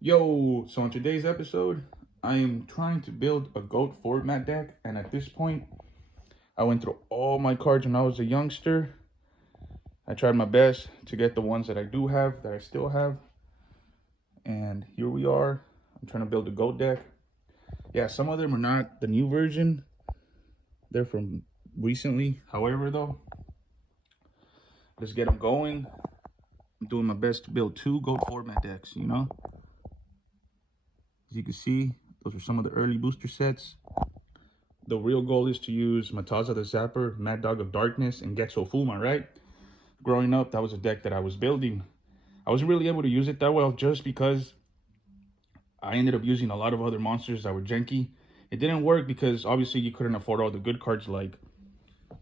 Yo, so in today's episode, I am trying to build a GOAT format deck, and at this point, I went through all my cards when I was a youngster. I tried my best to get the ones that I do have, that I still have, and here we are. I'm trying to build a GOAT deck. Yeah, some of them are not the new version. They're from recently. However, though, let's get them going. I'm doing my best to build two GOAT format decks, you know? As you can see, those are some of the early booster sets. The real goal is to use Mataza the Zapper, Mad Dog of Darkness, and Getso Fuma, right? Growing up, that was a deck that I was building. I wasn't really able to use it that well just because I ended up using a lot of other monsters that were janky. It didn't work because obviously you couldn't afford all the good cards like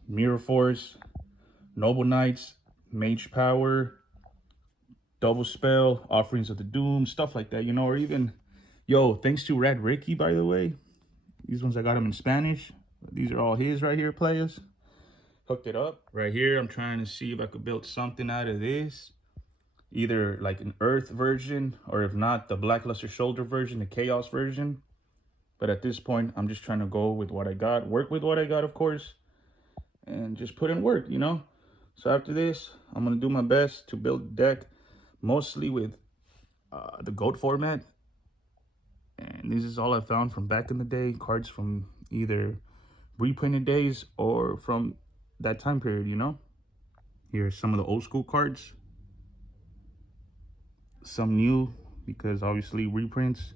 Mirror Force, Noble Knights, Mage Power, Double Spell, Offerings of the Doom, stuff like that, you know, or even, yo, thanks to Rad Ricky, by the way. These ones I got them in Spanish. These are all his right here, players. Hooked it up. Right here, I'm trying to see if I could build something out of this. Either like an Earth version, or if not, the Blackluster Shoulder version, the Chaos version. But at this point, I'm just trying to go with what I got. Work with what I got, of course. And just put in work, you know? So after this, I'm going to do my best to build a deck. Mostly with the GOAT format. And this is all I found from back in the day. Cards from either reprinted days or from that time period, you know. Here's some of the old school cards. Some new, because obviously reprints.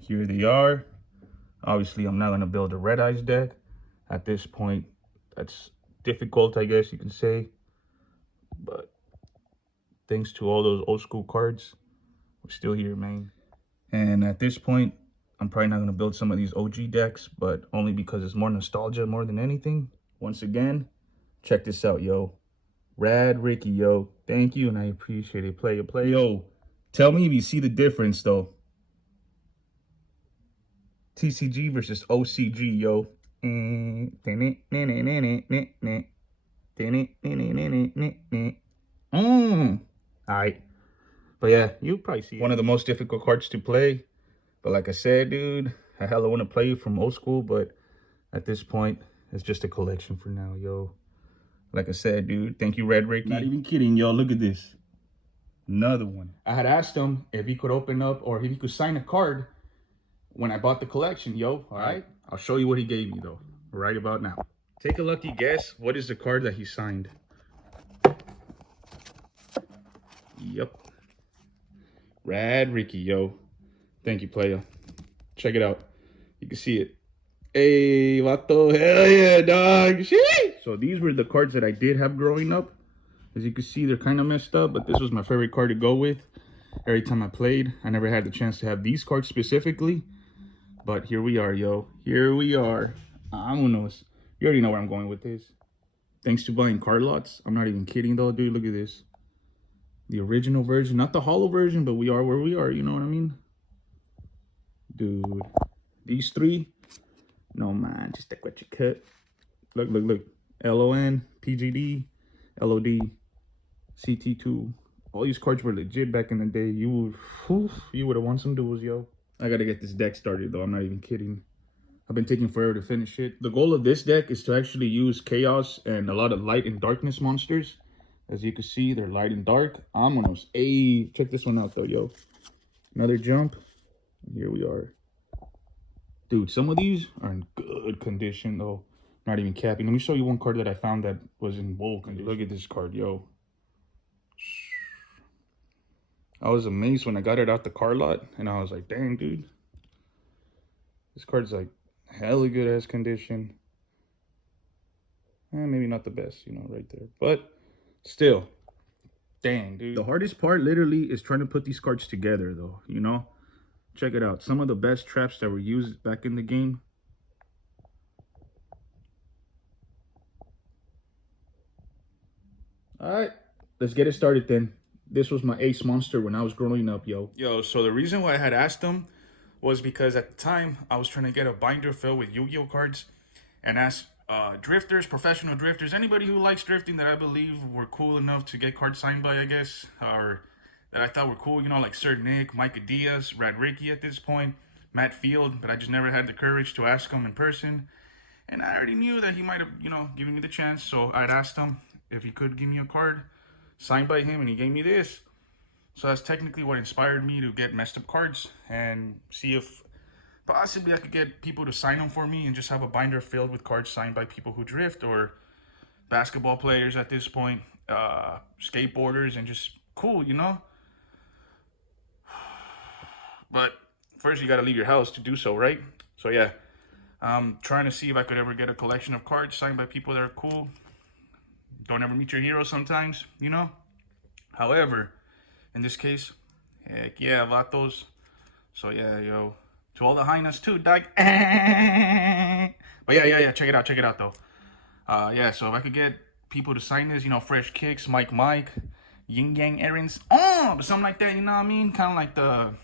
Here they are. Obviously, I'm not going to build a Red Eyes deck. At this point, that's difficult, I guess you can say. But thanks to all those old school cards, we're still here, man. And at this point, I'm probably not going to build some of these OG decks, but only because it's more nostalgia more than anything. Once again, check this out, yo. Rad Ricky, yo. Thank you, and I appreciate it. Play. Yo, tell me if you see the difference, though. TCG versus OCG, yo. Alright. But yeah, you'll probably see it. One of the most difficult cards to play. But like I said, dude, I hella want to play from old school, but at this point, it's just a collection for now, yo. Like I said, dude, thank you, Red Ricky. Not even kidding, yo. Look at this. Another one. I had asked him if he could open up or if he could sign a card when I bought the collection, yo. All right? I'll show you what he gave me, though, right about now. Take a lucky guess. What is the card that he signed? Yep. Rad Ricky, yo. Thank you, player. Check it out. You can see it. Hey, vato. Hell yeah, dog. Sheesh. So these were the cards that I did have growing up. As you can see, they're kind of messed up, but this was my favorite card to go with. Every time I played, I never had the chance to have these cards specifically. But here we are, yo. Here we are. Vámonos. You already know where I'm going with this. Thanks to buying card lots. I'm not even kidding, though, dude. Look at this. The original version. Not the hollow version, but we are where we are. You know what I mean? Dude. These three. No, man. Just take what you cut. Look. LON, PGD, LOD, CT2. All these cards were legit back in the day. You would have won some duels, yo. I gotta get this deck started, though. I'm not even kidding. I've been taking forever to finish it. The goal of this deck is to actually use Chaos and a lot of Light and Darkness monsters. As you can see, they're light and dark. Vámonos. Hey, check this one out, though, yo. Another jump. Here we are. Dude, some of these are in good condition, though. Not even capping. Let me show you one card that I found that was in wool condition. Look at this card, yo. I was amazed when I got it out the card lot, and I was like, dang, dude. This card's like hella good ass condition. Maybe not the best, you know, right there. But still, dang, dude. The hardest part literally is trying to put these cards together, though, you know? Check it out. Some of the best traps that were used back in the game. All right, let's get it started then. This was my ace monster when I was growing up, yo. Yo, so the reason why I had asked him was because at the time I was trying to get a binder filled with Yu-Gi-Oh cards and asked drifters, professional drifters, anybody who likes drifting that I believe were cool enough to get cards signed by, I guess, or that I thought were cool, you know, like Sir Nick, Micah Diaz, Rad Ricky at this point, Matt Field, but I just never had the courage to ask him in person. And I already knew that he might have, you know, given me the chance, so I'd asked him if he could give me a card signed by him, and he gave me this. So that's technically what inspired me to get messed up cards and see if possibly I could get people to sign them for me and just have a binder filled with cards signed by people who drift or basketball players at this point, skateboarders, and just cool, you know? But first you gotta leave your house to do so, right? So yeah, I'm trying to see if I could ever get a collection of cards signed by people that are cool. Don't ever meet your heroes sometimes, you know? However, in this case, heck yeah, vatos. So yeah, yo, to all the highness too, dog. But yeah, check it out though. Yeah, so if I could get people to sign this, you know, Fresh Kicks, Mike, Yin Yang Errands, but something like that, you know what I mean? Kind of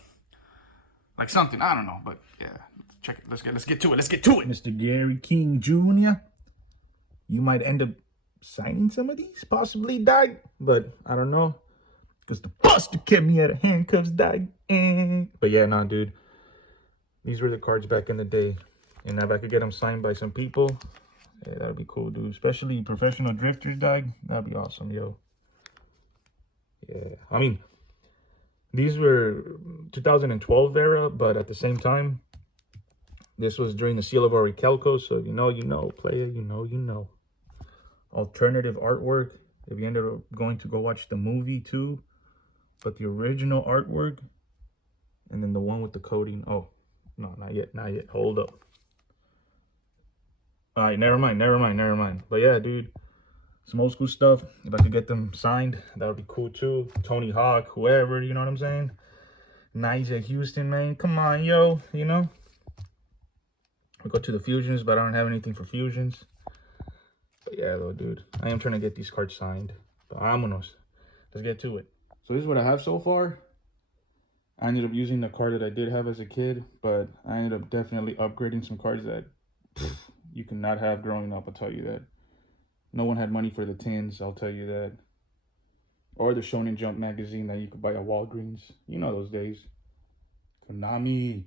like something, I don't know, but yeah, check it. Let's get to it. Mr. Gary King Jr., you might end up signing some of these, possibly, dog, but I don't know, because the buster kept me out of handcuffs, dog. But yeah, nah, dude, these were the cards back in the day, and if I could get them signed by some people, yeah, that'd be cool, dude, especially professional drifters, dog. That'd be awesome, yo. Yeah, I mean, these were 2012 era, but at the same time, this was during the Seal of Orichalco, so you know, player, you know. Alternative artwork, if you ended up going to go watch the movie too, but the original artwork, and then the one with the coding. Oh, no, not yet, hold up. All right, never mind. But yeah, dude, some old school stuff. If I could get them signed, that would be cool too. Tony Hawk, whoever, you know what I'm saying? Nigel Houston, man, come on, yo, you know? We go to the fusions, but I don't have anything for fusions. But yeah, though, dude, I am trying to get these cards signed. But vámonos. Let's get to it. So this is what I have so far. I ended up using the card that I did have as a kid, but I ended up definitely upgrading some cards that you cannot have growing up, I'll tell you that. No one had money for the tins, I'll tell you that. Or the Shonen Jump magazine that you could buy at Walgreens. You know those days. Konami,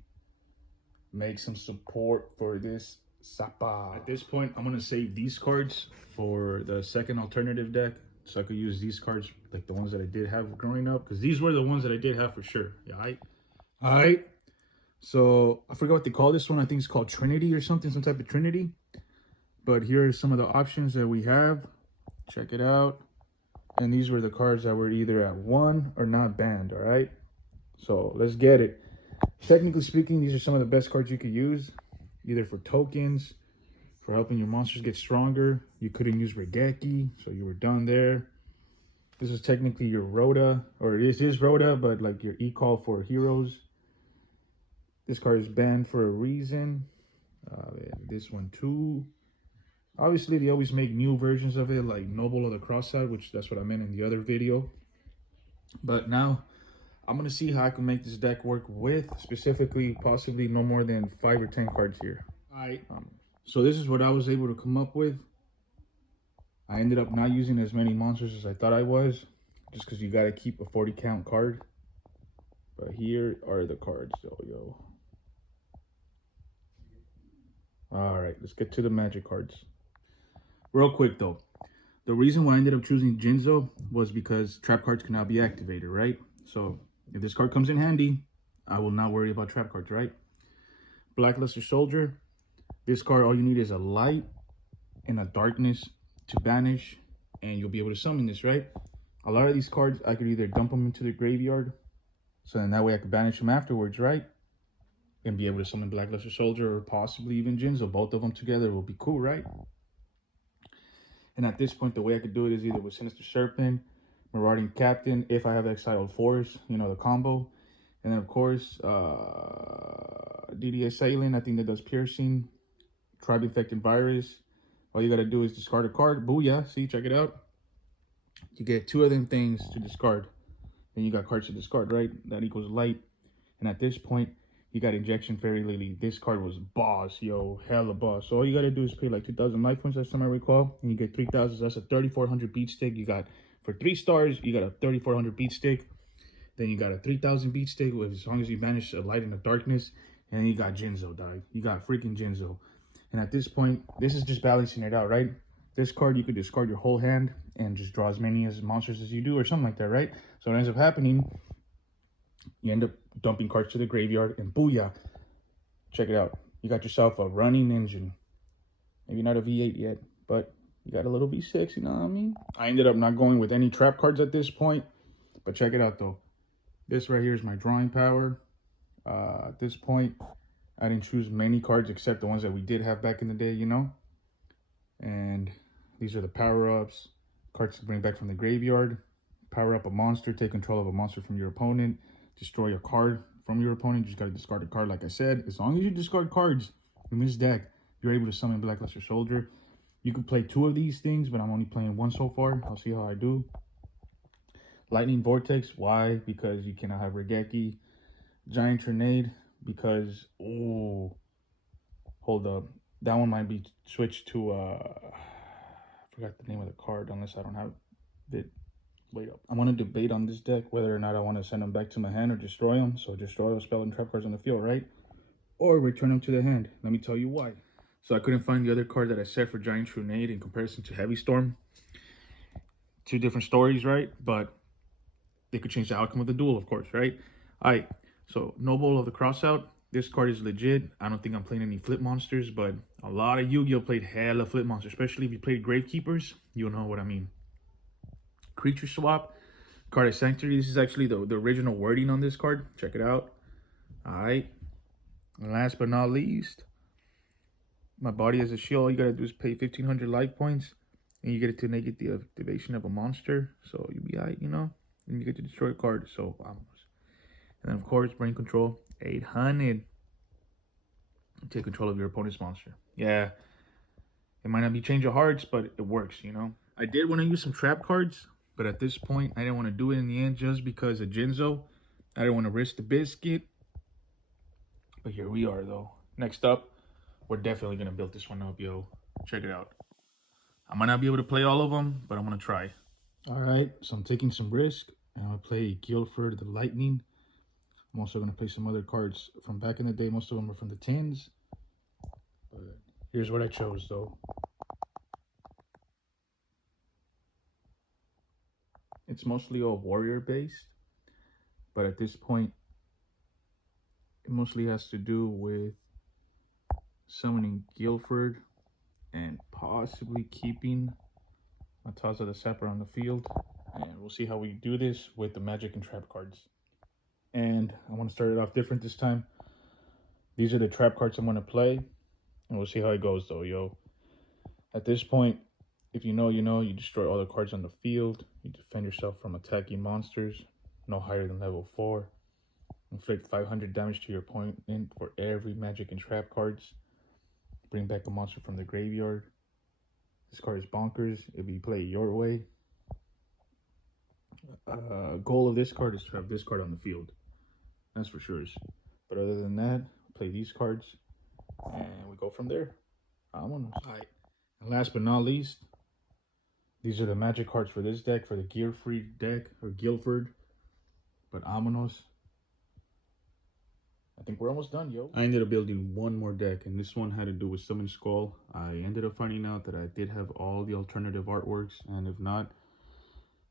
make some support for this Sapa. At this point, I'm going to save these cards for the second alternative deck. So I could use these cards, like the ones that I did have growing up. Because these were the ones that I did have for sure. Yeah, all right. So I forgot what they call this one. I think it's called Trinity or something. Some type of Trinity. But here are some of the options that we have. Check it out. And these were the cards that were either at 1 or not banned, all right? So let's get it. Technically speaking, these are some of the best cards you could use, either for tokens, for helping your monsters get stronger. You couldn't use Regeki, so you were done there. This is technically your Rhoda, or this is Rhoda, but like your e-call for heroes. This card is banned for a reason. This one too. Obviously, they always make new versions of it, like Noble of the Cross-Side, which that's what I meant in the other video. But now, I'm going to see how I can make this deck work with, specifically, possibly no more than 5 or 10 cards here. Alright, so this is what I was able to come up with. I ended up not using as many monsters as I thought I was, just because you got to keep a 40 count card. But here are the cards, though, yo. Alright, let's get to the magic cards. Real quick, though. The reason why I ended up choosing Jinzo was because trap cards cannot be activated, right? So if this card comes in handy, I will not worry about trap cards, right? Blackluster Soldier. This card, all you need is a light and a darkness to banish, and you'll be able to summon this, right? A lot of these cards, I could either dump them into the graveyard, so then that way I could banish them afterwards, right? And be able to summon Blackluster Soldier or possibly even Jinzo. Both of them together will be cool, right? And at this point, the way I could do it is either with Sinister Serpent, Marauding Captain, if I have Exiled Force, you know, the combo. And then, of course, DD Assailant, I think that does Piercing, Tribe Infected Virus. All you got to do is discard a card. Booyah. See, check it out. You get 2 of them things to discard. Then you got cards to discard, right? That equals light. And at this point, he got Injection Fairy Lily. This card was boss, yo, hella boss. So all you gotta do is pay like 2,000 life points last time I recall, and you get 3,000. So that's a 3,400 beat stick. You got, for 3 stars, you got a 3,400 beat stick. Then you got a 3,000 beat stick with, as long as you banish a light in the darkness. And then you got Jinzo, dog. You got freaking Jinzo. And at this point, this is just balancing it out, right? This card, you could discard your whole hand and just draw as many as monsters as you do, or something like that, right? So what ends up happening, you end up dumping cards to the graveyard, and booyah, check it out. You got yourself a running engine. Maybe not a V8 yet, but you got a little V6, you know what I mean? I ended up not going with any trap cards at this point, but check it out though. This right here is my drawing power. At this point, I didn't choose many cards except the ones that we did have back in the day, you know? And these are the power-ups. Cards to bring back from the graveyard. Power up a monster, take control of a monster from your opponent. Destroy a card from your opponent. You just gotta discard a card, like I said. As long as you discard cards in this deck, you're able to summon Blackluster Soldier. You could play 2 of these things, but I'm only playing 1 so far. I'll see how I do. Lightning Vortex, why? Because you cannot have Regeki. Giant Tornado, because, oh, hold up. That one might be switched to, I forgot the name of the card, unless I don't have it. Wait up. I want to debate on this deck whether or not I want to send them back to my hand or destroy them. So destroy those spell and trap cards on the field, right? Or return them to the hand. Let me tell you why. So I couldn't find the other card that I set for Giant Tornado in comparison to Heavy Storm. 2 different stories, right? But they could change the outcome of the duel, of course, right? All right. So Noble of the Crossout. This card is legit. I don't think I'm playing any flip monsters, but a lot of Yu-Gi-Oh played hella flip monsters, especially if you played Gravekeepers. You'll know what I mean. Creature Swap. Card of Sanctuary. This is actually the original wording on this card. Check it out. All right. And last but not least, my body as a shield. All you gotta do is pay 1,500 life points, and you get to negate the activation of a monster. So you'll be alright, you know. And you get to destroy a card. So and then of course, Brain Control 800. Take control of your opponent's monster. Yeah, it might not be Change of Hearts, but it works, you know. I did want to use some trap cards, but at this point, I didn't want to do it in the end just because of Jinzo. I didn't want to risk the biscuit. But here we are, though. Next up, we're definitely going to build this one up, yo. Check it out. I might not be able to play all of them, but I'm going to try. All right, so I'm taking some risk, and I'm going to play Guilford the Lightning. I'm also going to play some other cards from back in the day. Most of them are from the 10s. But here's what I chose, though. It's mostly all warrior based, but at this point, it mostly has to do with summoning Guilford and possibly keeping Mataza the Sapper on the field. And we'll see how we do this with the magic and trap cards. And I want to start it off different this time. These are the trap cards I'm going to play, and we'll see how it goes, though, yo. At this point, if you know, you know. You destroy all the cards on the field. You defend yourself from attacking monsters no higher than level 4. Inflict 500 damage to your opponent for every magic and trap cards. Bring back a monster from the graveyard. This card is bonkers if you play it your way. Goal of this card is to have this card on the field. That's for sure. But other than that, play these cards, and we go from there. Alright. And last but not least, these are the magic cards for this deck, for the Gear-Free deck, or Guilford. But Amonos, I think we're almost done, yo. I ended up building one more deck, and this one had to do with Summon Skull. I ended up finding out that I did have all the alternative artworks, and if not,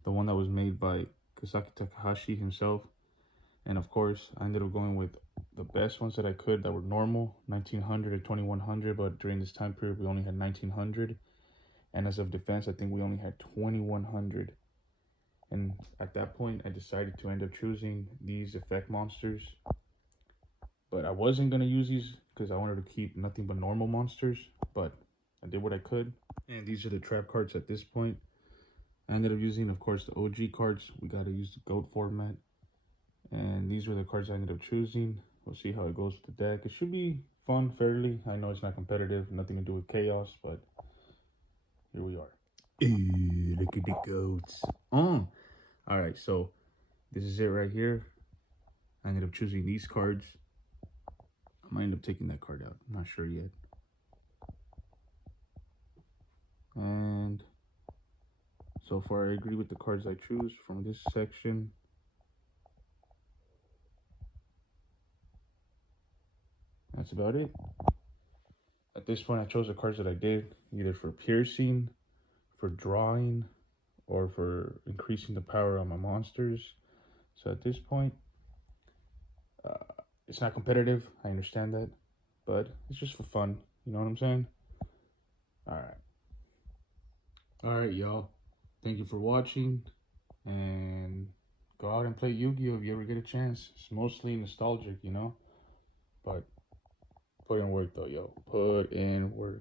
the one that was made by Kasaki Takahashi himself. And of course, I ended up going with the best ones that I could that were normal, 1900 to 2100, but during this time period, we only had 1900. And as of defense, I think we only had 2100. And at that point, I decided to end up choosing these effect monsters. But I wasn't going to use these because I wanted to keep nothing but normal monsters. But I did what I could. And these are the trap cards at this point. I ended up using, of course, the OG cards. We got to use the GOAT format. And these were the cards I ended up choosing. We'll see how it goes with the deck. It should be fun, fairly. I know it's not competitive, nothing to do with chaos, but here we are. Ooh, look at the goats. Oh, all right, so this is it right here. I ended up choosing these cards. Might end up taking that card out. I'm not sure yet. And so far, I agree with the cards I choose from this section. That's about it. At this point, I chose the cards that I did, either for piercing, for drawing, or for increasing the power on my monsters. So at this point, it's not competitive. I understand that, but it's just for fun. You know what I'm saying? All right, y'all. Thank you for watching, and go out and play Yu-Gi-Oh! If you ever get a chance. It's mostly nostalgic, you know, but put in work though, yo. Put in work.